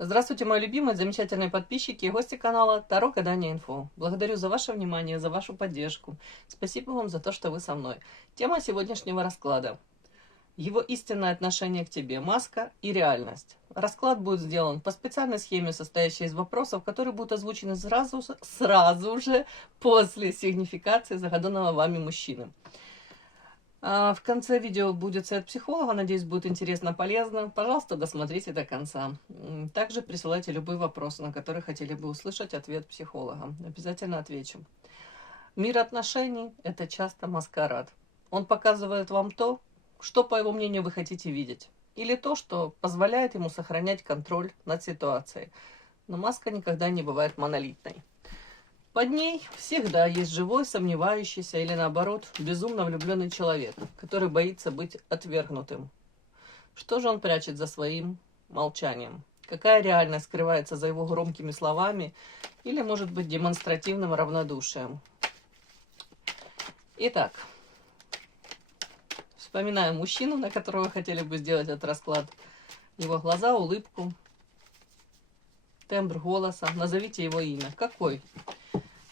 Здравствуйте, мои любимые, замечательные подписчики и гости канала Таро Гадание Инфо. Благодарю за ваше внимание, за вашу поддержку. Спасибо вам за то, что вы со мной. Тема сегодняшнего расклада. Его истинное отношение к тебе, маска и реальность. Расклад будет сделан по специальной схеме, состоящей из вопросов, которые будут озвучены сразу же после сигнификации загаданного вами мужчины. В конце видео будет совет психолога, надеюсь, будет интересно, полезно. Пожалуйста, досмотрите до конца. Также присылайте любые вопросы, на которые хотели бы услышать ответ психолога. Обязательно отвечу. Мир отношений – это часто маскарад. Он показывает вам то, что, по его мнению, вы хотите видеть. Или то, что позволяет ему сохранять контроль над ситуацией. Но маска никогда не бывает монолитной. Под ней всегда есть живой, сомневающийся или, наоборот, безумно влюбленный человек, который боится быть отвергнутым. Что же он прячет за своим молчанием? Какая реальность скрывается за его громкими словами или, может быть, демонстративным равнодушием? Итак, вспоминаем мужчину, на которого вы хотели бы сделать этот расклад. Его глаза, улыбку, тембр голоса. Назовите его имя. Какой?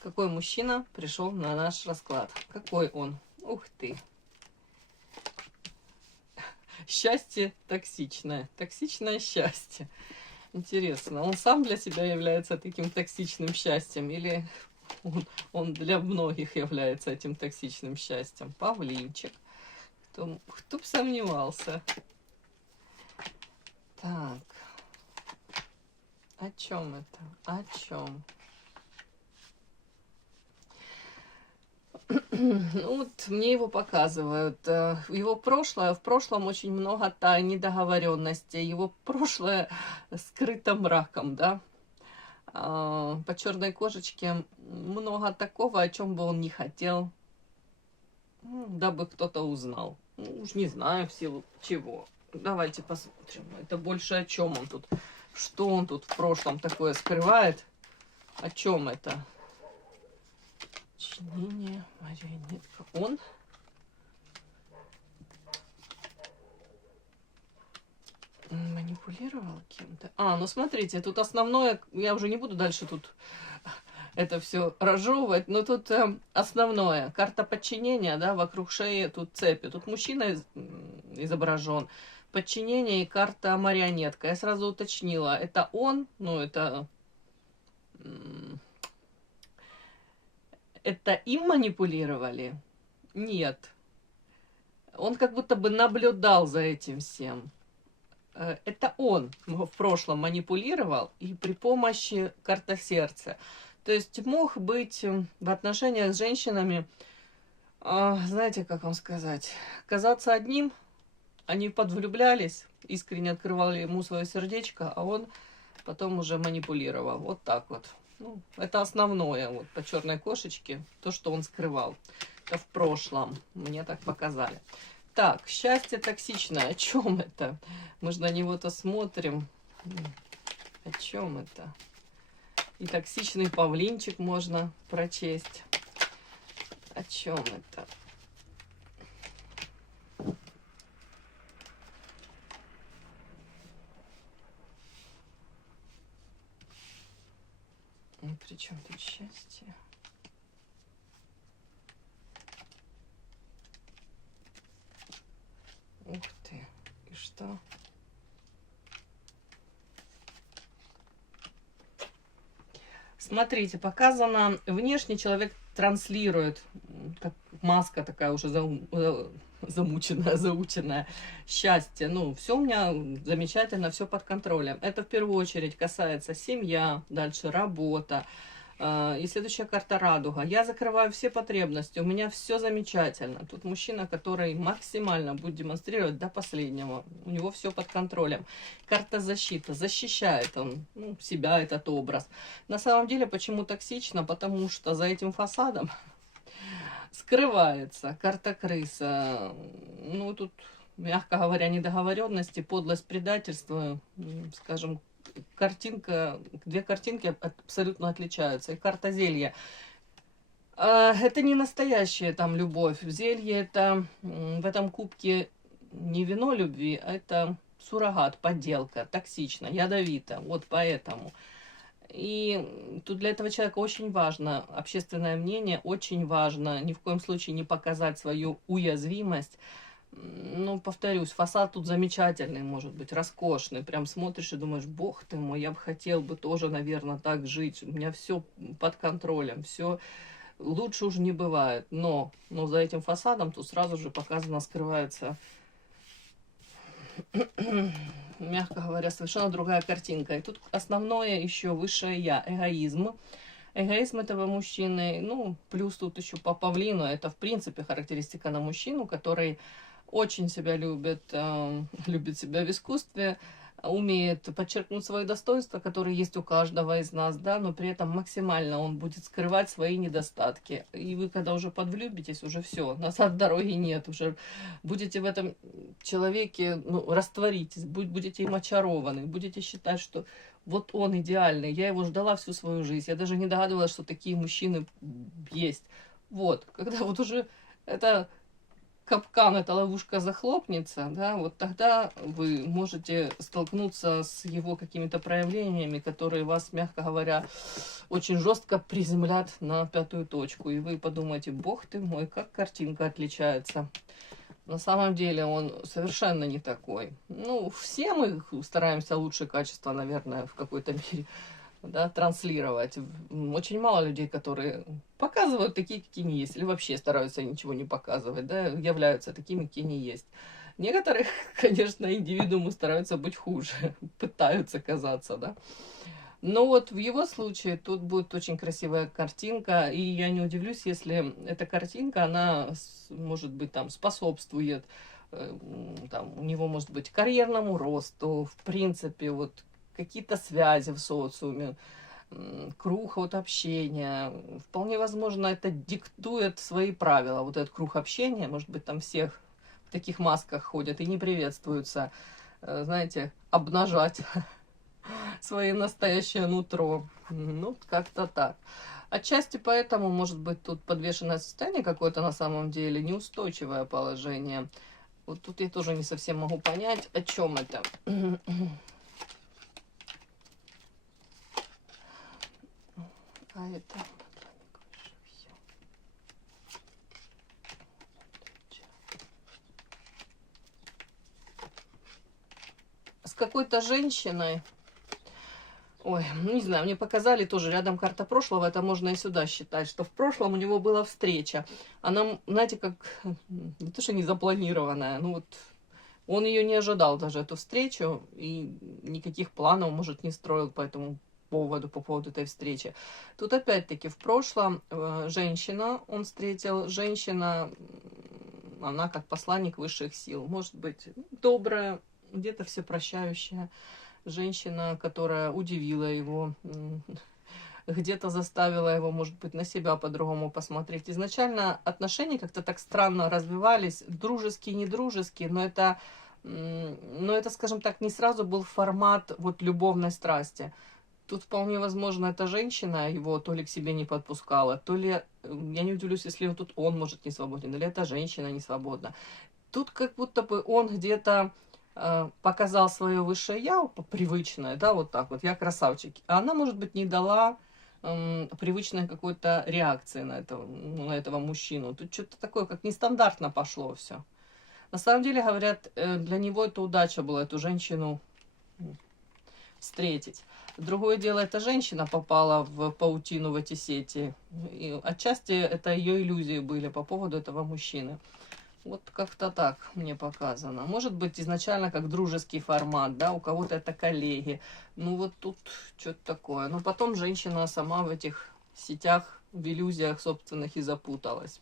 Какой мужчина пришел на наш расклад? Какой он? Ух ты! Счастье токсичное. Токсичное счастье. Интересно, он сам для себя является таким токсичным счастьем? Или он для многих является этим токсичным счастьем? Павлинчик. Кто б сомневался? Так. О чем это? О чем? Ну, вот мне его показывают. Его прошлое, в прошлом очень много тайн, недоговоренностей. Его прошлое скрыто мраком, да. По черной кошечке много такого, о чем бы он не хотел, дабы кто-то узнал. Ну, уж не знаю, в силу чего. Давайте посмотрим. Это больше о чем он тут. Что он тут в прошлом такое скрывает? О чем это? Чинение, марионетка. Он манипулировал кем-то. Ну смотрите, тут основное, я уже не буду дальше тут это все разжевывать, но тут основное. Карта подчинения, да, вокруг шеи тут цепи. Тут мужчина изображен. Подчинение и карта марионетка. Я сразу уточнила, это он, ну это им манипулировали? Нет. Он как будто бы наблюдал за этим всем. Это он в прошлом манипулировал и при помощи карты сердца. То есть мог быть в отношениях с женщинами, знаете, как вам сказать, казаться одним, они подвлюблялись, искренне открывали ему свое сердечко, а он потом уже манипулировал. Вот так вот. Ну, это основное вот по черной кошечке, то, что он скрывал. Это в прошлом. Мне так показали. Так, счастье токсичное. О чем это? Мы же на него-то смотрим. О чем это? И токсичный павлинчик можно прочесть. О чем это? Причем тут счастье? Ух ты, и что? Смотрите, показано, внешне человек транслирует, как маска такая уже замученная, заученная, счастье. Ну, все у меня замечательно, все под контролем. Это в первую очередь касается семья, дальше работа. И следующая карта радуга. Я закрываю все потребности, у меня все замечательно. Тут мужчина, который максимально будет демонстрировать до последнего. У него все под контролем. Карта защиты. Защищает он себя, этот образ. На самом деле, почему токсично? Потому что за этим фасадом скрывается карта крыса. Ну, тут, мягко говоря, недоговоренности, подлость, предательство, скажем, картинка, две картинки абсолютно отличаются. И карта зелья. Это не настоящая там любовь. Зелье это в этом кубке не вино любви, а это суррогат, подделка, токсично, ядовито, вот поэтому. И тут для этого человека очень важно общественное мнение, очень важно ни в коем случае не показать свою уязвимость. Ну, повторюсь, фасад тут замечательный, может быть, роскошный. Прям смотришь и думаешь, бог ты мой, я бы хотел бы тоже, наверное, так жить. У меня все под контролем, все лучше уже не бывает. Но за этим фасадом тут сразу же показано, скрывается, мягко говоря, совершенно другая картинка. И тут основное еще высшее я, эгоизм. Эгоизм этого мужчины, ну, плюс тут еще по павлину, это в принципе характеристика на мужчину, который очень себя любит, любит себя в искусстве, умеет подчеркнуть свои достоинства, которые есть у каждого из нас, да, но при этом максимально он будет скрывать свои недостатки. И вы, когда уже подвлюбитесь, уже все, назад дороги нет, уже будете в этом человеке, ну, растворитесь, будете им очарованы, будете считать, что вот он идеальный, я его ждала всю свою жизнь, я даже не догадывалась, что такие мужчины есть. Вот, когда вот уже это капкан, эта ловушка захлопнется, да, вот тогда вы можете столкнуться с его какими-то проявлениями, которые вас, мягко говоря, очень жестко приземлят на пятую точку. И вы подумаете, бог ты мой, как картинка отличается. На самом деле он совершенно не такой. Ну, все мы стараемся лучшее качество, наверное, в какой-то мере, да, транслировать. Очень мало людей, которые показывают такие, какие они есть, или вообще стараются ничего не показывать, да, являются такими, какие они есть. Некоторые, конечно, индивидуумы стараются быть хуже, пытаются казаться, да. Но вот в его случае тут будет очень красивая картинка, и я не удивлюсь, если эта картинка, она, может быть, там способствует, там, у него, может быть, карьерному росту, в принципе, вот какие-то связи в социуме, круг вот общения. Вполне возможно, это диктует свои правила. Вот этот круг общения, может быть, там всех в таких масках ходят и не приветствуются, знаете, обнажать свое настоящее нутро. Ну, как-то так. Отчасти поэтому, может быть, тут подвешенное состояние какое-то на самом деле, неустойчивое положение. Вот тут я тоже не совсем могу понять, о чем это. А это... С какой-то женщиной... Ой, ну не знаю, мне показали тоже рядом карта прошлого, это можно и сюда считать, что в прошлом у него была встреча. Она, знаете, как, не то что не запланированная, ну вот он ее не ожидал даже, эту встречу, и никаких планов, может, не строил по этому поводу, по поводу этой встречи. Тут опять-таки в прошлом женщина он встретил, женщина, она как посланник высших сил, может быть, добрая, где-то всепрощающая. Женщина, которая удивила его, где-то заставила его, может быть, на себя по-другому посмотреть. Изначально отношения как-то так странно развивались, дружеские, недружеские, но это, скажем так, не сразу был формат вот любовной страсти. Тут вполне возможно, эта женщина его то ли к себе не подпускала, то ли, я не удивлюсь, если тут он, может, не свободен, или эта женщина не свободна. Тут как будто бы он где-то показал свое высшее я, привычное, да, вот так вот, я красавчик. А она, может быть, не дала привычной какой-то реакции на этого мужчину. Тут что-то такое, как нестандартно пошло все. На самом деле, говорят, для него это удача была, эту женщину встретить. Другое дело, эта женщина попала в паутину, в эти сети. И отчасти это ее иллюзии были по поводу этого мужчины. Вот как-то так мне показано. Может быть, изначально как дружеский формат, да, у кого-то это коллеги. Ну, вот тут что-то такое. Но потом женщина сама в этих сетях, в иллюзиях собственных и запуталась.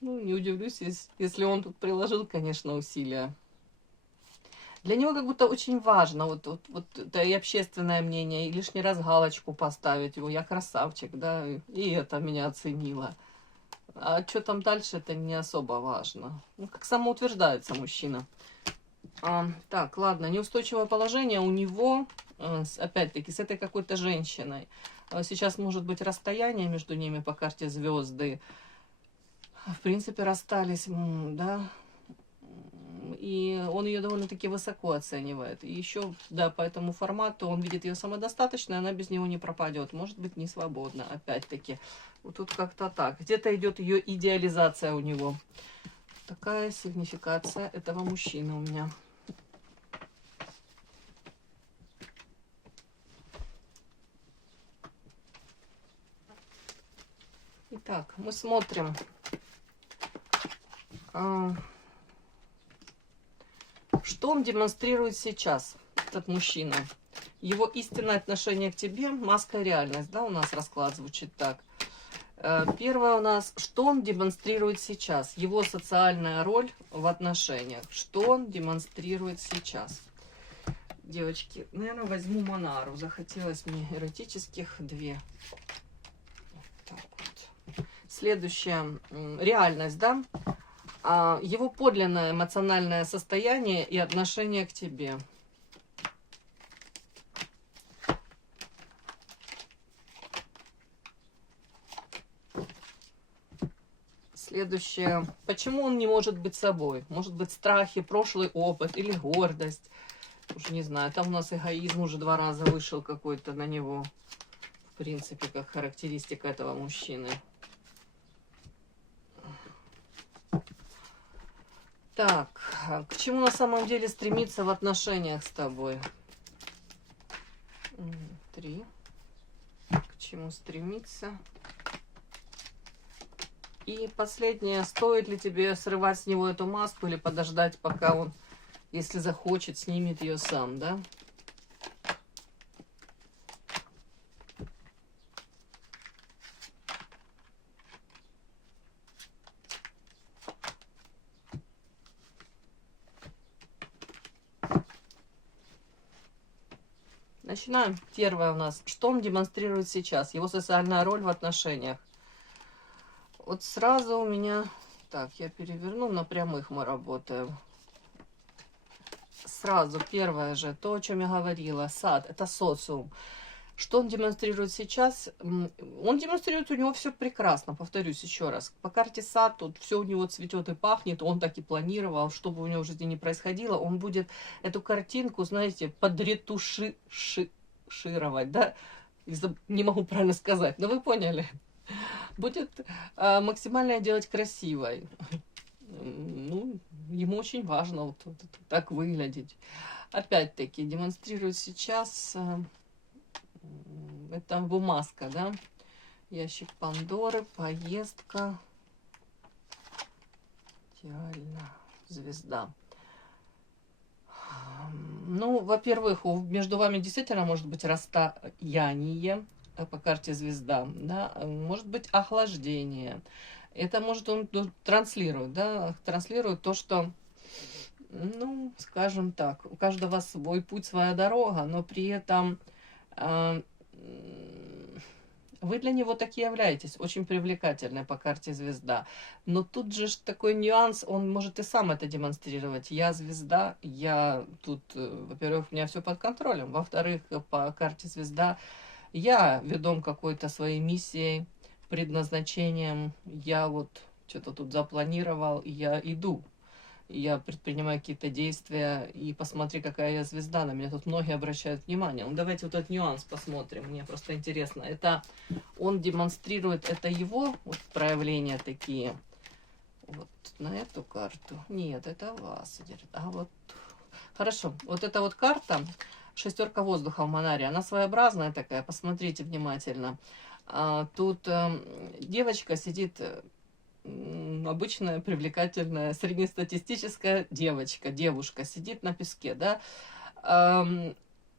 Ну, не удивлюсь, если он тут приложил, конечно, усилия. Для него как будто очень важно вот это и общественное мнение, и лишний раз галочку поставить его. Я красавчик, да, и это меня оценило. А что там дальше, это не особо важно. Ну, как самоутверждается мужчина. Так, ладно, неустойчивое положение у него, опять-таки, с этой какой-то женщиной. Сейчас может быть расстояние между ними по карте звезды. В принципе, расстались, да. и он ее довольно-таки высоко оценивает. И еще, да, по этому формату он видит ее самодостаточной, она без него не пропадет. Может быть, не свободна, опять-таки. Вот тут как-то так. Где-то идет ее идеализация у него. Такая сигнификация этого мужчины у меня. Итак, мы смотрим, что он демонстрирует сейчас, этот мужчина. Его истинное отношение к тебе, маска и реальность, да, у нас расклад звучит так. Первое у нас, что он демонстрирует сейчас, его социальная роль в отношениях, что он демонстрирует сейчас. Девочки, наверное, возьму Монару, захотелось мне эротических 2. Вот так вот. Следующее, реальность, да, его подлинное эмоциональное состояние и отношение к тебе. Следующее. Почему он не может быть собой? Может быть, страхи, прошлый опыт или гордость. Уже не знаю. Там у нас эгоизм уже 2 раза вышел какой-то на него. В принципе, как характеристика этого мужчины. Так, к чему на самом деле стремиться в отношениях с тобой? 3. К чему стремиться? И последнее, стоит ли тебе срывать с него эту маску или подождать, пока он, если захочет, снимет ее сам, да? Начинаем. Первое у нас. Что он демонстрирует сейчас? Его социальная роль в отношениях. Вот сразу у меня... Так, я переверну, на прямых мы работаем. Сразу, первое же, то, о чем я говорила. Сад, это социум. Что он демонстрирует сейчас? Он демонстрирует, у него все прекрасно, повторюсь еще раз. По карте сад, тут все у него цветет и пахнет, он так и планировал, что бы у него в жизни ни происходило, он будет эту картинку, знаете, подретушировать, да? Не могу правильно сказать, но вы поняли. Будет максимально делать красивой. Ну, ему очень важно вот так выглядеть. Опять-таки, демонстрирует сейчас... Это бумажка, да? Ящик Пандоры, поездка. Идеально. Звезда. Ну, во-первых, между вами действительно может быть расстояние по карте звезда, да? Может быть охлаждение. Это может он транслирует, да? Транслирует то, что, ну, скажем так, у каждого свой путь, своя дорога, но при этом... Вы для него так и являетесь, очень привлекательной по карте звезда. Но тут же такой нюанс, он может и сам это демонстрировать. Я звезда, я тут, во-первых, у меня все под контролем. Во-вторых, по карте звезда я ведом какой-то своей миссией, предназначением. Я вот что-то тут запланировал, и я иду. Я предпринимаю какие-то действия, и посмотри, какая я звезда, на меня тут многие обращают внимание. Ну, давайте вот этот нюанс посмотрим, мне просто интересно. Это он демонстрирует, это его вот проявления такие. Вот на эту карту. Нет, это вас идет. А вот, хорошо, вот эта вот карта, 6 воздуха в Монаре, она своеобразная такая, посмотрите внимательно. Тут девочка сидит... обычная, привлекательная, среднестатистическая девушка сидит на песке, да,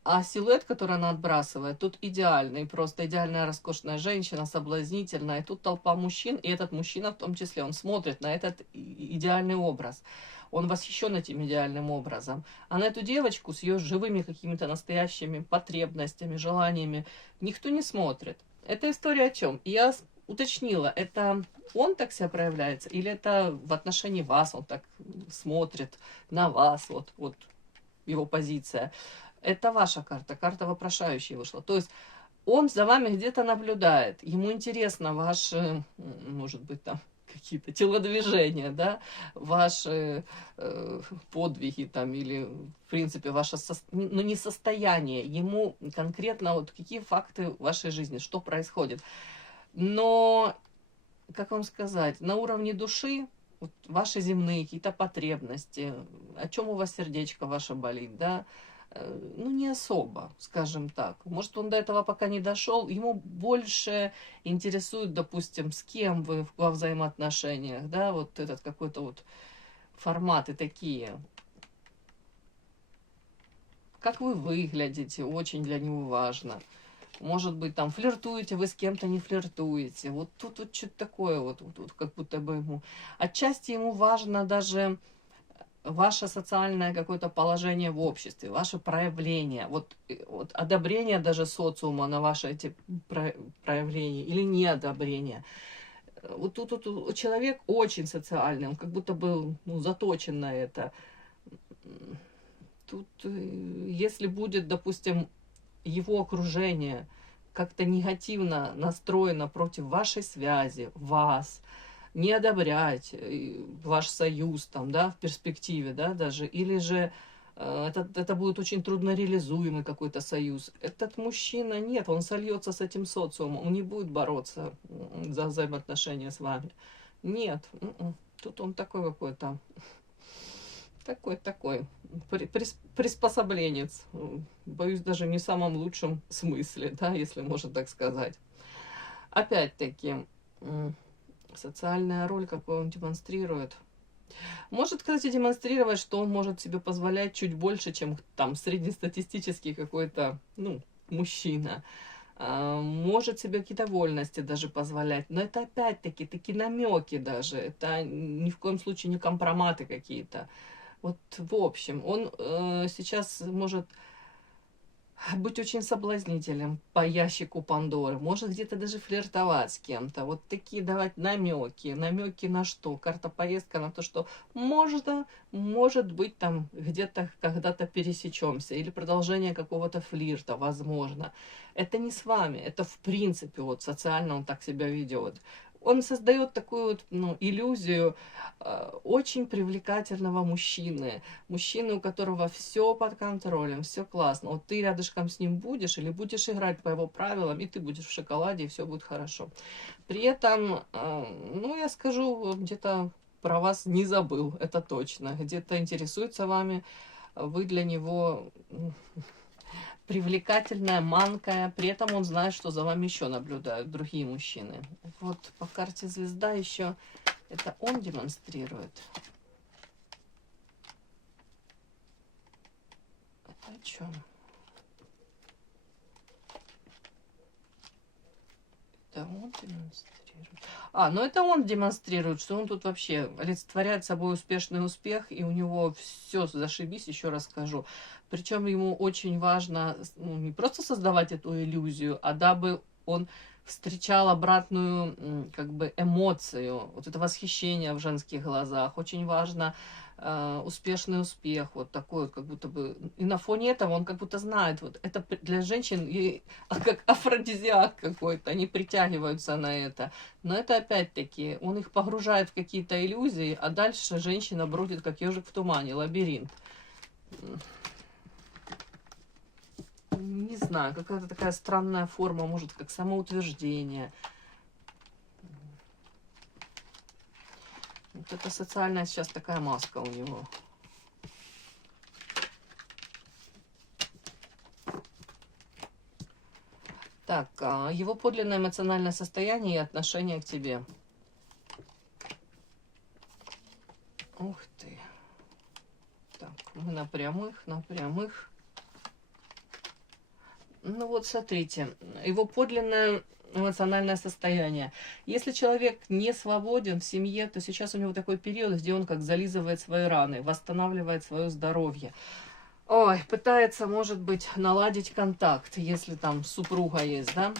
а силуэт, который она отбрасывает, тут идеальный, просто идеальная роскошная женщина, соблазнительная, и тут толпа мужчин, и этот мужчина в том числе, он смотрит на этот идеальный образ, он восхищен этим идеальным образом, а на эту девочку с ее живыми какими-то настоящими потребностями, желаниями никто не смотрит. Эта история о чем? Я уточнила, это он так себя проявляется, или это в отношении вас, он так смотрит на вас, вот его позиция. Это ваша карта, карта вопрошающая вышла. То есть он за вами где-то наблюдает, ему интересно ваши, может быть, там, какие-то телодвижения, да, ваши подвиги там, или, в принципе, ваше, ну, не состояние, ему конкретно вот какие факты в вашей жизни, что происходит. Но, как вам сказать, на уровне души, вот ваши земные какие-то потребности, о чем у вас сердечко ваше болит, да, ну, не особо, скажем так. Может, он до этого пока не дошел, ему больше интересует, допустим, с кем вы во взаимоотношениях, да, вот этот какой-то вот форматы такие. Как вы выглядите, очень для него важно. Может быть, там, флиртуете вы с кем-то, не флиртуете. Вот тут вот что-то такое, вот, как будто бы ему... Отчасти ему важно даже ваше социальное какое-то положение в обществе, ваше проявление, вот одобрение даже социума на ваши эти проявления или неодобрение. Вот тут человек очень социальный, он как будто бы, ну, заточен на это. Тут, если будет, допустим, его окружение как-то негативно настроено против вашей связи, вас, не одобрять ваш союз там, да, в перспективе, да, даже, или же это будет очень трудно реализуемый какой-то союз. Этот мужчина, нет, он сольется с этим социумом, он не будет бороться за взаимоотношения с вами. Нет, тут он такой какой-то, такой, приспособленец. Боюсь, даже не в самом лучшем смысле, да, если можно так сказать. Опять-таки, социальная роль, какую он демонстрирует. Может, кстати, демонстрировать, что он может себе позволять чуть больше, чем там среднестатистический какой-то, ну, мужчина. Может себе какие-то вольности даже позволять. Но это опять-таки такие намеки даже. Это ни в коем случае не компроматы какие-то. Вот в общем, он сейчас может быть очень соблазнителем по ящику Пандоры, может где-то даже флиртовать с кем-то, вот такие давать намеки на что, карта поездка на то, что может быть там где-то когда-то пересечемся, или продолжение какого-то флирта, возможно. Это не с вами, это в принципе вот социально он так себя ведет. Он создает такую вот, ну, иллюзию очень привлекательного мужчины. Мужчины, у которого все под контролем, все классно. Вот ты рядышком с ним будешь или будешь играть по его правилам, и ты будешь в шоколаде, и все будет хорошо. При этом, ну, я скажу, где-то про вас не забыл, это точно. Где-то интересуется вами, вы для него привлекательная, манкая, при этом он знает, что за вами еще наблюдают другие мужчины. Вот по карте звезда еще это он демонстрирует. Это о чем? Это он демонстрирует. Ну это он демонстрирует, что он тут вообще олицетворяет собой успешный успех, и у него все зашибись, еще раз скажу. Причем ему очень важно, ну, не просто создавать эту иллюзию, а дабы он встречал обратную, как бы, эмоцию, вот это восхищение в женских глазах. Очень важно успешный успех, вот такой, как будто бы, и на фоне этого он как будто знает, вот это для женщин как афродизиак какой-то, они притягиваются на это, но это опять-таки, он их погружает в какие-то иллюзии, а дальше женщина бродит как ежик в тумане, лабиринт. Не знаю, какая-то такая странная форма, может, как самоутверждение. Вот это социальная сейчас такая маска у него. Так, его подлинное эмоциональное состояние и отношение к тебе. Ух ты. Так, мы на прямых. Ну вот, смотрите, его подлинное эмоциональное состояние. Если человек не свободен в семье, то сейчас у него такой период, где он как зализывает свои раны, восстанавливает свое здоровье. Ой, пытается, может быть, наладить контакт, если там супруга есть, да?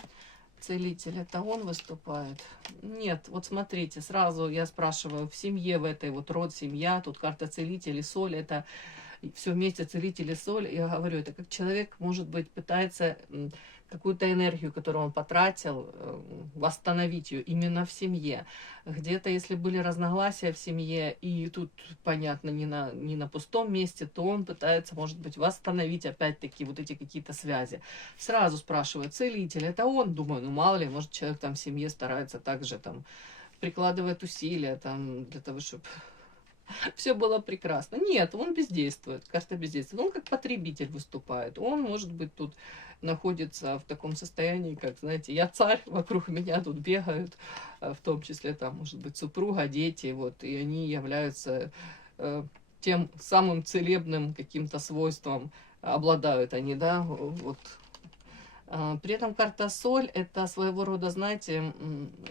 Целитель, это он выступает? Нет, вот смотрите, сразу я спрашиваю, в семье в этой, вот род, семья, тут карта целитель и соль, это все вместе целитель и соль. Я говорю, это как человек, может быть, пытается какую-то энергию, которую он потратил, восстановить ее именно в семье. Где-то, если были разногласия в семье, и тут, понятно, не на пустом месте, то он пытается, может быть, восстановить опять-таки вот эти какие-то связи. Сразу спрашивают, целитель, это он? Думаю, ну мало ли, может, человек там в семье старается также там прикладывает усилия там для того, чтобы все было прекрасно. Нет, он бездействует, карта бездействует. Он как потребитель выступает. Он, может быть, тут находится в таком состоянии, как, знаете, я царь, вокруг меня тут бегают, в том числе, там, может быть, супруга, дети, вот, и они являются тем самым целебным каким-то свойством, обладают они, да, вот. При этом карта Соль – это своего рода, знаете,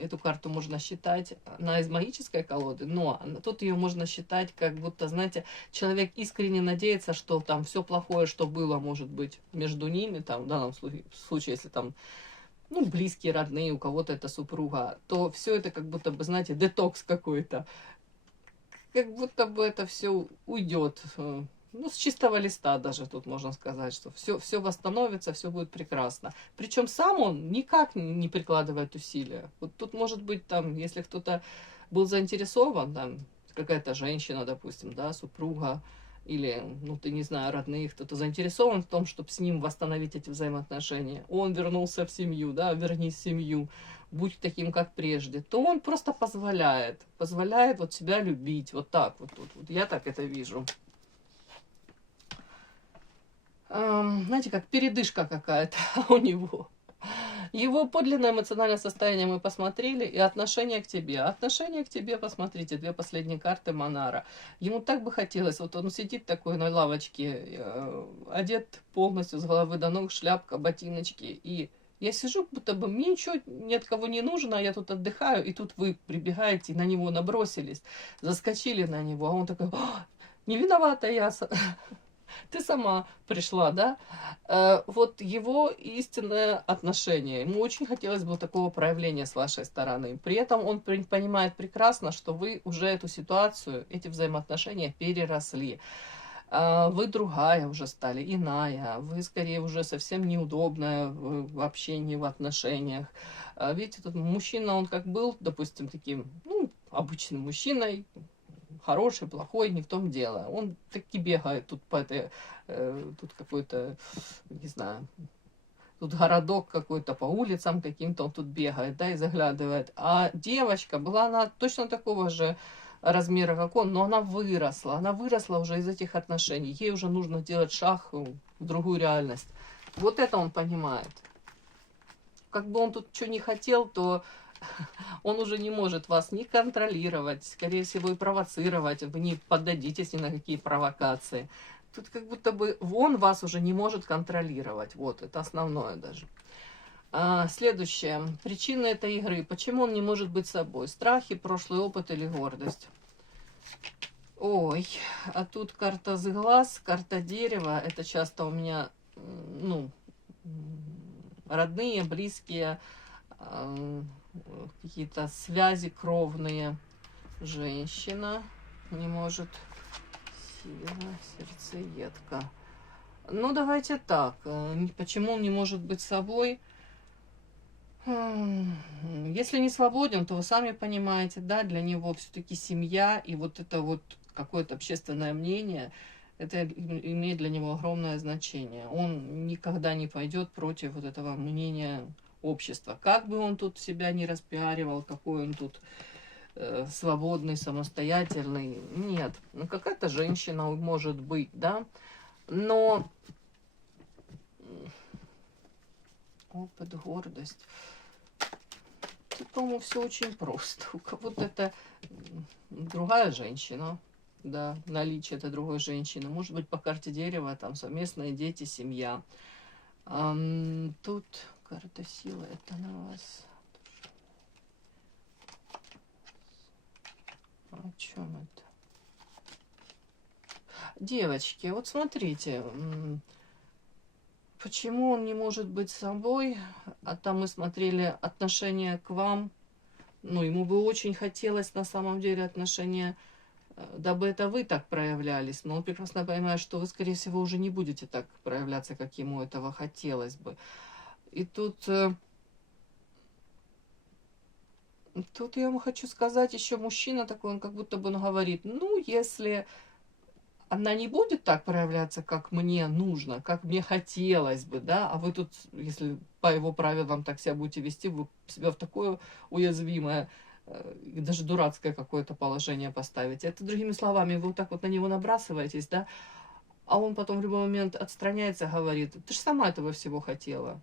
эту карту можно считать, она из магической колоды, но тут ее можно считать как будто, знаете, человек искренне надеется, что там все плохое, что было, может быть, между ними, там, в данном случае, если там, ну, близкие, родные, у кого-то это супруга, то все это как будто бы, знаете, детокс какой-то, как будто бы это все уйдет. Ну, с чистого листа даже тут можно сказать, что все восстановится, все будет прекрасно. Причем сам он никак не прикладывает усилия. Вот тут может быть там, если кто-то был заинтересован, там какая-то женщина, допустим, да, супруга, или, ну, ты не знаю, родные, кто-то заинтересован в том, чтобы с ним восстановить эти взаимоотношения. Он вернулся в семью, да, вернись в семью, будь таким, как прежде, то он просто позволяет вот себя любить, вот так вот тут. Вот я так это вижу. Знаете, как передышка какая-то у него. Его подлинное эмоциональное состояние мы посмотрели, и отношение к тебе. Отношение к тебе, посмотрите, две последние карты Монара. Ему так бы хотелось, вот он сидит такой на лавочке, одет полностью с головы до ног, шляпка, ботиночки, и я сижу, будто бы мне ничего ни от кого не нужно, я тут отдыхаю, и тут вы прибегаете, на него набросились, заскочили на него, а он такой, не виновата я, ты сама пришла, да? Вот его истинное отношение. Ему очень хотелось бы такого проявления с вашей стороны. При этом он понимает прекрасно, что вы уже эту ситуацию, эти взаимоотношения переросли. Вы другая уже стали, иная. Вы, скорее, уже совсем неудобная в общении, в отношениях. Видите, тут мужчина, он как был, допустим, таким, ну, обычным мужчиной, хороший, плохой, не в том дело. Он таки бегает тут по этой, тут какой-то, не знаю, тут городок какой-то по улицам каким-то, он тут бегает, да, и заглядывает. А девочка была, она точно такого же размера, как он, но она выросла уже из этих отношений. Ей уже нужно делать шаг в другую реальность. Вот это он понимает. Как бы он тут что не хотел, то он уже не может вас ни контролировать, скорее всего, и провоцировать. Вы не поддадитесь ни на какие провокации. Тут как будто бы он вас уже не может контролировать. Вот, это основное даже. Следующее. Причина этой игры. Почему он не может быть собой? Страхи, прошлый опыт или гордость? Ой, а тут карта глаз, карта дерева. Это часто у меня, ну, родные, близкие, какие-то связи кровные. Женщина не может. Сила, сердцеедка. Ну, давайте так. Почему он не может быть собой? Если не свободен, то вы сами понимаете, да, для него все-таки семья и вот это вот какое-то общественное мнение, это имеет для него огромное значение. Он никогда не пойдет против вот этого мнения общества. Как бы он тут себя не распиаривал, какой он тут свободный, самостоятельный. Нет. Ну, какая-то женщина может быть, да. Но опыт, гордость. Тут, по-моему, все очень просто. У кого-то это другая женщина. Да, наличие этой другой женщины. Может быть, по карте дерева, там совместные дети, семья. Тут карта силы, это на вас. О чем это? Девочки, вот смотрите, почему он не может быть собой? А там мы смотрели отношение к вам. Ну, ему бы очень хотелось на самом деле отношения дабы это вы так проявлялись. Но он прекрасно понимает, что вы, скорее всего, уже не будете так проявляться, как ему этого хотелось бы. И тут я вам хочу сказать, еще мужчина такой, он как будто бы он говорит, ну, если она не будет так проявляться, как мне нужно, как мне хотелось бы, да, а вы тут, если по его правилам так себя будете вести, вы себя в такое уязвимое, даже дурацкое какое-то положение поставите. Это, другими словами, вы вот так вот на него набрасываетесь, да, а он потом в любой момент отстраняется, говорит, ты же сама этого всего хотела.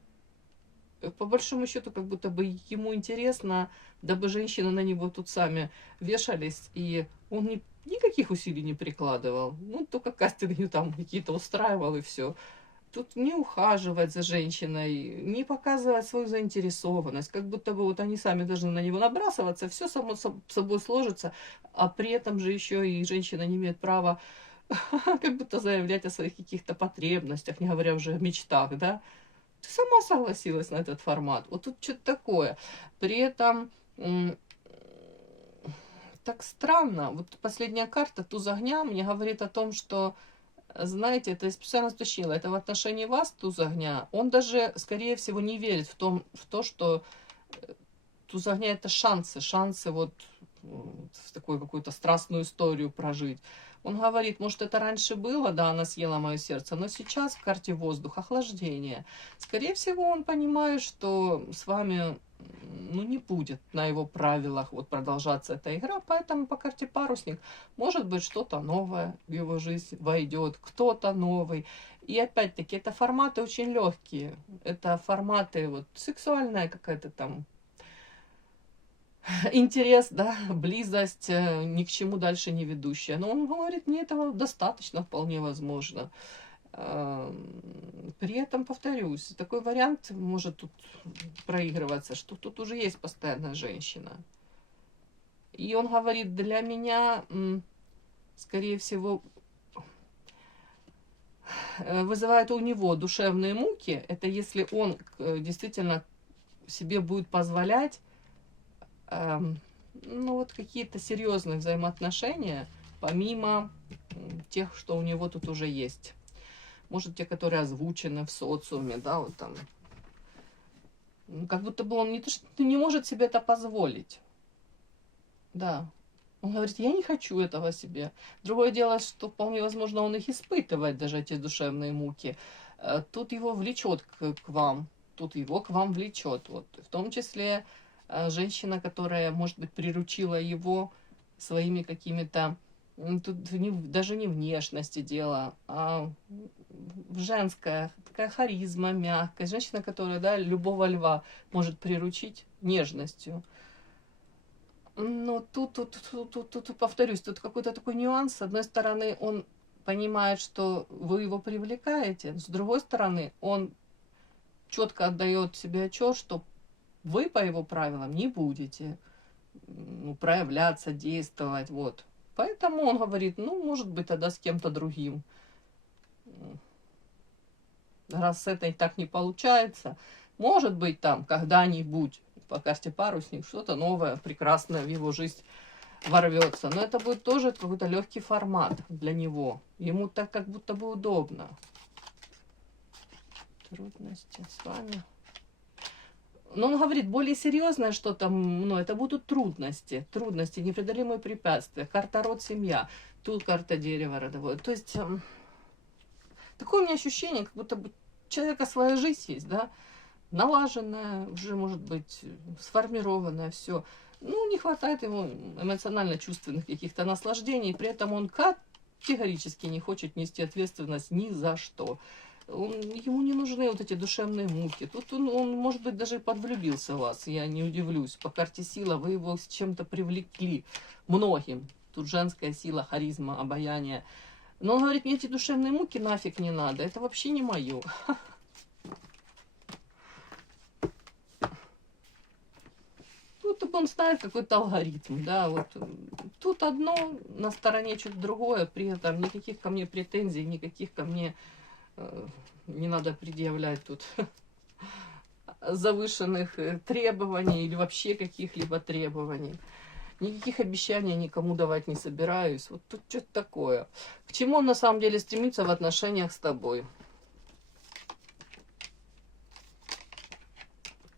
По большому счету, как будто бы ему интересно, дабы женщины на него тут сами вешались, и он никаких усилий не прикладывал. Ну, только кастинги там какие-то устраивал, и все. Тут не ухаживать за женщиной, не показывать свою заинтересованность, как будто бы вот они сами должны на него набрасываться, все само собой сложится, а при этом же еще и женщина не имеет права как будто заявлять о своих каких-то потребностях, не говоря уже о мечтах, да. Ты сама согласилась на этот формат. Вот тут что-то такое. При этом так странно. Вот последняя карта, туз огня, мне говорит о том, что, знаете, это специально стащило. Это в отношении вас, туз огня. Он даже, скорее всего, не верит в то, что туз огня это шансы. Шансы вот в такую какую-то страстную историю прожить. Он говорит, может, это раньше было, да, она съела мое сердце, но сейчас в карте воздух, охлаждение. Скорее всего, он понимает, что с вами, ну, не будет на его правилах вот продолжаться эта игра, поэтому по карте парусник, может быть, что-то новое в его жизнь войдет, кто-то новый. И опять-таки, это форматы очень легкие, это форматы, вот, сексуальная какая-то там интерес, да, близость, ни к чему дальше не ведущая. Но он говорит, мне этого достаточно, вполне возможно. При этом, повторюсь, такой вариант может тут проигрываться, что тут уже есть постоянная женщина. И он говорит, для меня, скорее всего, вызывает у него душевные муки. Это если он действительно себе будет позволять ну, вот какие-то серьезные взаимоотношения, помимо тех, что у него тут уже есть. Может, те, которые озвучены в социуме, да, вот там. Как будто бы он не может себе это позволить. Да. Он говорит, я не хочу этого себе. Другое дело, что вполне возможно он их испытывает, даже эти душевные муки. Тут его влечет к вам. Тут его к вам влечет. Вот. В том числе женщина, которая, может быть, приручила его своими какими-то, тут даже не внешности дело, а женская такая харизма, мягкость. Женщина, которая, да, любого льва может приручить нежностью. Но тут, повторюсь, тут какой-то такой нюанс. С одной стороны, он понимает, что вы его привлекаете. С другой стороны, он четко отдает себе отчет, что вы по его правилам не будете проявляться, действовать, вот. Поэтому он говорит, ну, может быть, тогда с кем-то другим. Раз с этой так не получается, может быть, там когда-нибудь по карте парусник что-то новое, прекрасное в его жизнь ворвется. Но это будет тоже какой-то легкий формат для него. Ему так как будто бы удобно. Трудности с вами. Но он говорит, более серьезное что-то, ну, это будут трудности, непреодолимые препятствия, карта род, семья, тут карта дерева родовое. То есть, такое у меня ощущение, как будто бы у человека своя жизнь есть, да, налаженная, уже, может быть, сформированная, все. Ну, не хватает ему эмоционально-чувственных каких-то наслаждений, при этом он категорически не хочет нести ответственность ни за что. Ему не нужны вот эти душевные муки. Тут он, может быть, даже подвлюбился в вас, я не удивлюсь. По карте сила вы его с чем-то привлекли, многим. Тут женская сила, харизма, обаяние. Но он говорит, мне эти душевные муки нафиг не надо, это вообще не мое. Тут он ставит какой-то алгоритм, да, вот. Тут одно, на стороне что-то другое, при этом никаких ко мне претензий, никаких ко мне не надо предъявлять тут завышенных требований или вообще каких-либо требований. Никаких обещаний никому давать не собираюсь. Вот тут что-то такое. К чему он на самом деле стремится в отношениях с тобой?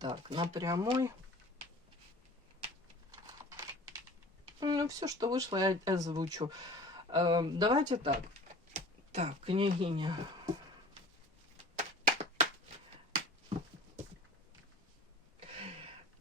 Так, на прямой. Ну, все, что вышло, я озвучу. Давайте так. Так, княгиня.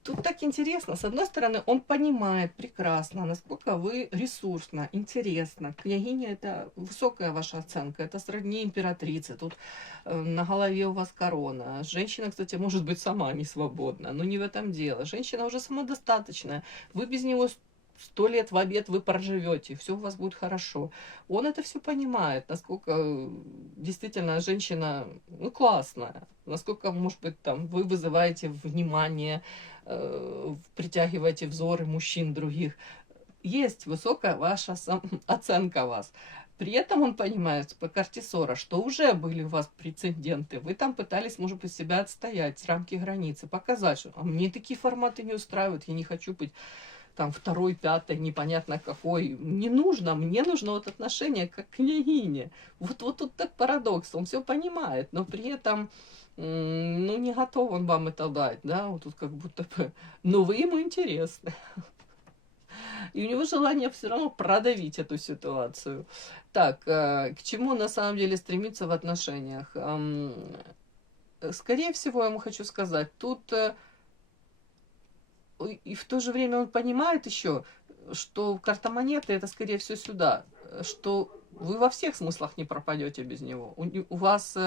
Тут так интересно. С одной стороны, он понимает прекрасно, насколько вы ресурсна, интересна. Княгиня — это высокая ваша оценка, это сродни императрице. Тут на голове у вас корона. Женщина, кстати, может быть сама не свободна, но не в этом дело. Женщина уже самодостаточная. Вы без него 100 лет в обед вы проживете, все у вас будет хорошо. Он это все понимает, насколько действительно женщина, ну, классная, насколько, может быть, там вы вызываете внимание, притягиваете взоры мужчин других. Есть высокая ваша оценка вас. При этом он понимает по карте Сора, что уже были у вас прецеденты. Вы там пытались, может быть, себя отстоять, рамки границы, показать, что а мне такие форматы не устраивают, я не хочу быть там второй, пятый, непонятно какой. Не нужно, мне нужно вот отношение как княгине. Вот тут так парадокс, он все понимает, но при этом ну, не готов он вам это дать, да, вот тут как будто бы, но вы ему интересны. И у него желание все равно продавить эту ситуацию. Так, к чему на самом деле стремиться в отношениях? Скорее всего, я ему хочу сказать, тут и в то же время он понимает еще, что карта монеты это скорее всего сюда, что вы во всех смыслах не пропадете без него. У вас,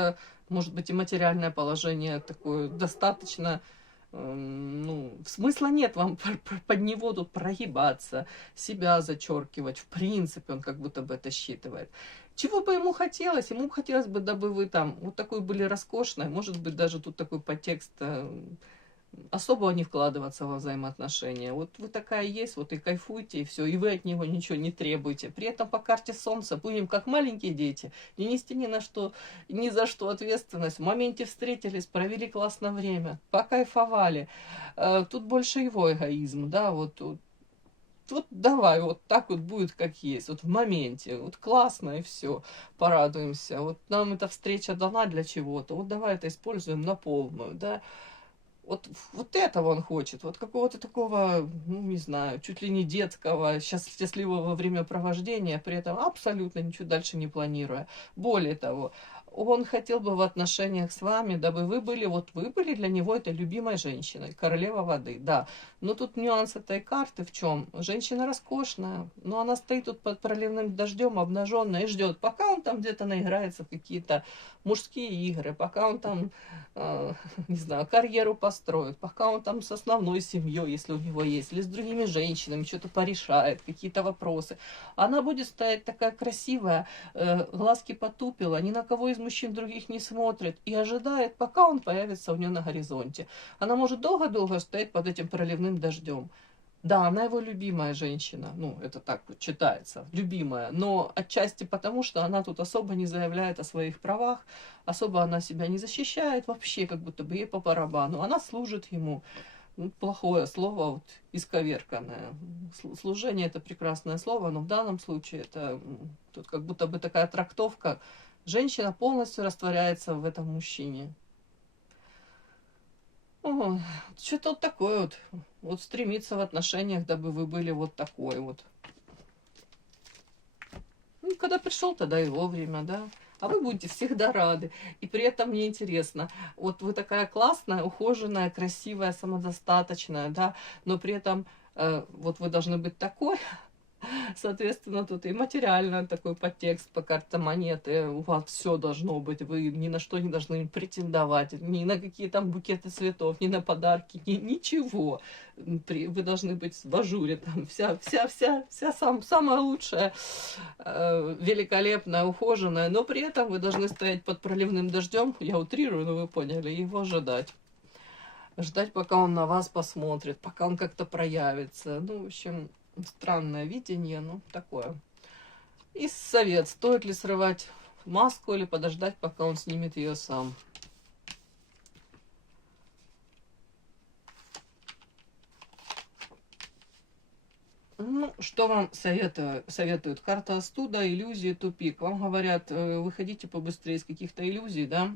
может быть, и материальное положение такое достаточно, ну, смысла нет вам под него тут прогибаться, себя зачеркивать. В принципе, он как будто бы это считывает. Чего бы ему хотелось? Ему хотелось бы, дабы вы там вот такой были роскошной, может быть, даже тут такой подтекст особо не вкладываться во взаимоотношения. Вот вы такая есть, вот и кайфуйте, и все, и вы от него ничего не требуете. При этом по карте Солнца будем как маленькие дети, не нести ни на что, ни за что ответственность. В моменте встретились, провели классное время, покайфовали. Тут больше его эгоизм, да, вот давай, вот так вот будет, как есть, вот в моменте, вот классно и все, порадуемся. Вот нам эта встреча дана для чего-то, вот давай это используем на полную, да. Вот этого он хочет, вот какого-то такого, ну, не знаю, чуть ли не детского, счастливого времяпровождения, при этом абсолютно ничего дальше не планируя. Более того, он хотел бы в отношениях с вами, дабы вы были, вот вы были для него этой любимой женщиной, королева воды, да. Но тут нюанс этой карты в чем? Женщина роскошная, но она стоит тут под проливным дождем, обнаженная, и ждет, пока он там где-то наиграется в какие-то мужские игры, пока он там, не знаю, карьеру построит, пока он там с основной семьей, если у него есть, или с другими женщинами что-то порешает, какие-то вопросы. Она будет стоять такая красивая, глазки потупила, ни на кого из мужчин других не смотрит и ожидает, пока он появится у нее на горизонте. Она может долго-долго стоять под этим проливным дождем. Да, она его любимая женщина, ну, это так вот читается, любимая, но отчасти потому, что она тут особо не заявляет о своих правах, особо она себя не защищает, вообще как будто бы ей по барабану, она служит ему. Ну, плохое слово, вот, исковерканное. Служение — это прекрасное слово, но в данном случае это тут как будто бы такая трактовка. Женщина полностью растворяется в этом мужчине. Что-то вот такое вот. Вот стремиться в отношениях, дабы вы были вот такой вот. Ну, когда пришел, тогда и вовремя, да. А вы будете всегда рады. И при этом мне интересно, вот вы такая классная, ухоженная, красивая, самодостаточная, да, но при этом вот вы должны быть такой. Соответственно, тут и материально такой подтекст по карте монеты. У вас все должно быть. Вы ни на что не должны претендовать. Ни на какие там букеты цветов, ни на подарки, ничего. Вы должны быть в ажуре. Там самая лучшая, великолепная, ухоженная. Но при этом вы должны стоять под проливным дождем. Я утрирую, но вы поняли. И его ожидать. Ждать, пока он на вас посмотрит, пока он как-то проявится. Ну, в общем, странное видение, ну, такое. И совет, стоит ли срывать маску или подождать, пока он снимет ее сам. Ну, что вам советуют? Карта остуда, иллюзии, тупик. Вам говорят, выходите побыстрее из каких-то иллюзий, да?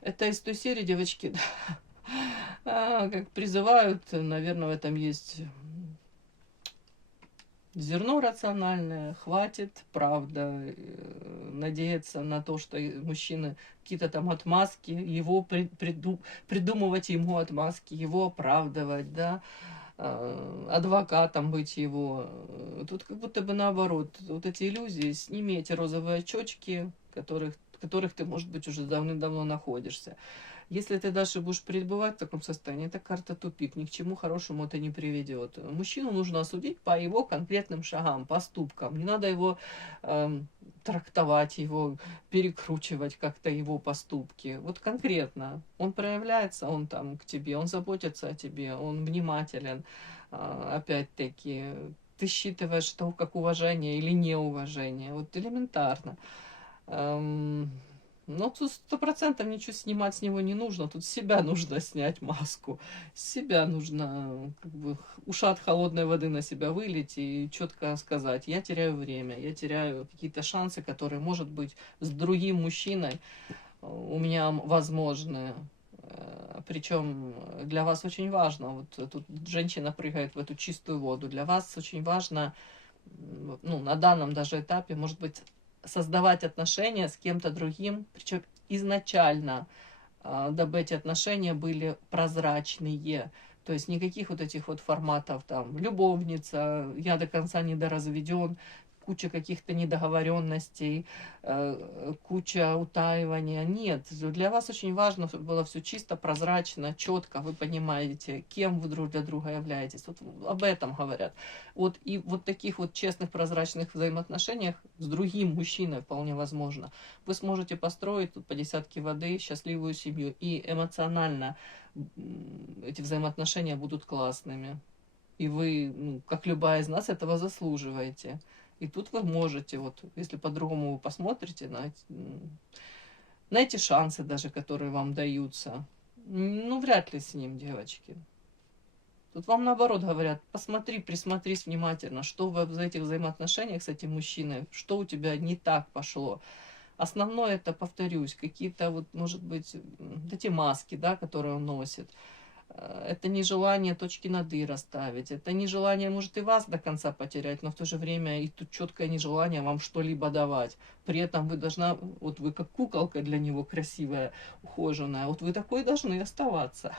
Это из той серии, девочки, как призывают, наверное, в этом есть зерно рациональное, хватит, правда, надеяться на то, что мужчины какие-то там отмазки, его придумывать ему отмазки, его оправдывать, да, адвокатом быть его. Тут как будто бы наоборот, вот эти иллюзии, сними эти розовые очечки, которых ты, может быть, уже давным-давно находишься. Если ты дальше будешь пребывать в таком состоянии, это карта тупик, ни к чему хорошему это не приведет. Мужчину нужно осудить по его конкретным шагам, поступкам. Не надо его трактовать, его перекручивать как-то его поступки. Вот конкретно он проявляется, он там к тебе, он заботится о тебе, он внимателен. Опять-таки, ты считываешь что как уважение или неуважение. Вот элементарно. Но тут 100% ничего снимать с него не нужно. Тут с себя нужно снять маску. С себя нужно как бы ушат холодной воды на себя вылить и четко сказать: я теряю время, я теряю какие-то шансы, которые, может быть, с другим мужчиной у меня возможны. Причем для вас очень важно, вот тут женщина прыгает в эту чистую воду, для вас очень важно, ну, на данном даже этапе, может быть, создавать отношения с кем-то другим, причем изначально, дабы эти отношения были прозрачные. То есть никаких вот этих вот форматов, там, любовница, я до конца недоразведен, куча каких-то недоговоренностей, куча утаивания. Нет, для вас очень важно, чтобы было все чисто, прозрачно, четко, вы понимаете, кем вы друг для друга являетесь. Вот об этом говорят. Вот и вот таких вот честных, прозрачных взаимоотношениях с другим мужчиной вполне возможно. Вы сможете построить тут по десятке воды счастливую семью. И эмоционально эти взаимоотношения будут классными. И вы, ну, как любая из нас, этого заслуживаете. И тут вы можете, вот, если по-другому вы посмотрите на эти шансы даже, которые вам даются, ну, вряд ли с ним, девочки. Тут вам наоборот говорят: посмотри, присмотрись внимательно, что в этих взаимоотношениях с этим мужчиной, что у тебя не так пошло. Основное это, повторюсь, какие-то вот, может быть, эти маски, да, которые он носит. Это не желание точки над «и» расставить, это не желание, может, и вас до конца потерять, но в то же время и тут четкое нежелание вам что-либо давать. При этом вы должна, вот вы как куколка для него красивая, ухоженная, вот вы такой должны оставаться.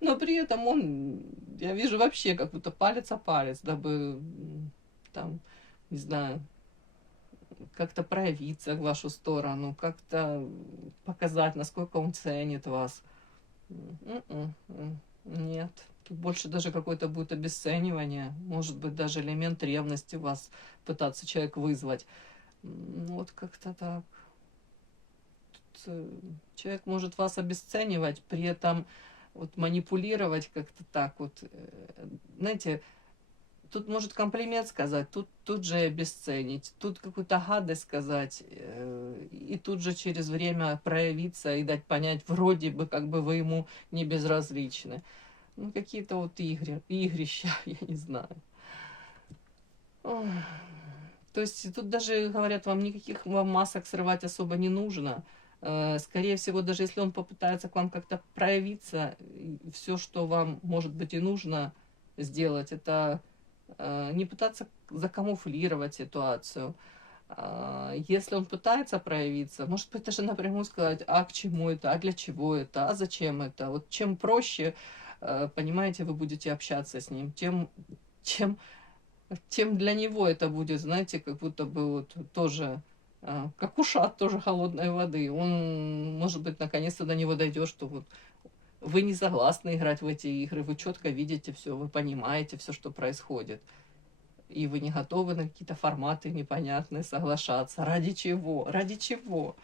Но при этом он, я вижу, вообще как будто палец о палец, дабы там, не знаю, как-то проявиться в вашу сторону, как-то показать, насколько он ценит вас. Нет. Тут больше даже какое-то будет обесценивание. Может быть, даже элемент ревности у вас пытаться человек вызвать. Вот как-то так. Тут человек может вас обесценивать, при этом вот манипулировать как-то так вот. Знаете, тут может комплимент сказать, тут же обесценить, тут какую-то гадость сказать, и тут же через время проявиться и дать понять, вроде бы, как бы вы ему не безразличны. Ну, какие-то вот игрища, я не знаю. Ох. То есть тут даже, говорят, вам никаких вам масок срывать особо не нужно. Скорее всего, даже если он попытается к вам как-то проявиться, все, что вам, может быть, и нужно сделать, это не пытаться закамуфлировать ситуацию. Если он пытается проявиться, может быть, даже напрямую сказать: а к чему это, а для чего это, а зачем это. Вот чем проще, понимаете, вы будете общаться с ним, чем для него это будет, знаете, как будто бы вот тоже, как ушат тоже холодной воды. Он, может быть, наконец-то до него дойдет, что вот вы не согласны играть в эти игры, вы четко видите все, вы понимаете все, что происходит. И вы не готовы на какие-то форматы непонятные соглашаться. Ради чего? Ради чего?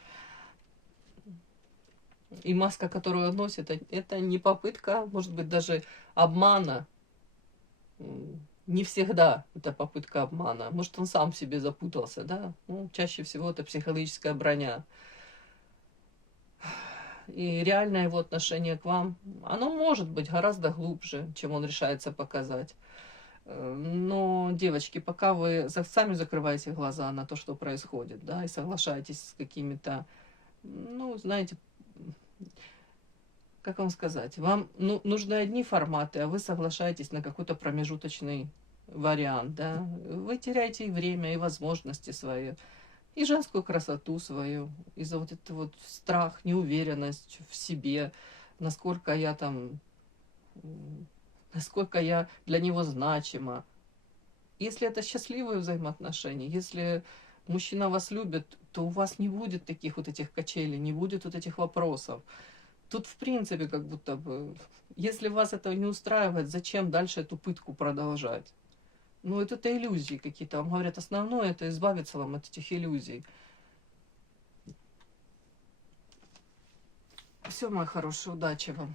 И маска, которую он носит, это не попытка, может быть, даже обмана. Не всегда это попытка обмана. Может, он сам в себе запутался, да? Ну, чаще всего это психологическая броня. И реальное его отношение к вам, оно может быть гораздо глубже, чем он решается показать. Но, девочки, пока вы сами закрываете глаза на то, что происходит, да, и соглашаетесь с какими-то, ну, знаете, как вам сказать, вам нужны одни форматы, а вы соглашаетесь на какой-то промежуточный вариант, да, вы теряете и время, и возможности свои, и женскую красоту свою, из-за вот этого вот страх, неуверенность в себе, насколько я там, насколько я для него значима. Если это счастливые взаимоотношения, если мужчина вас любит, то у вас не будет таких вот этих качелей, не будет вот этих вопросов. Тут, в принципе, как будто бы, если вас это не устраивает, зачем дальше эту пытку продолжать? Ну, это иллюзии какие-то. Вам говорят, основное это избавиться вам от этих иллюзий. Все, мой хороший, удачи вам.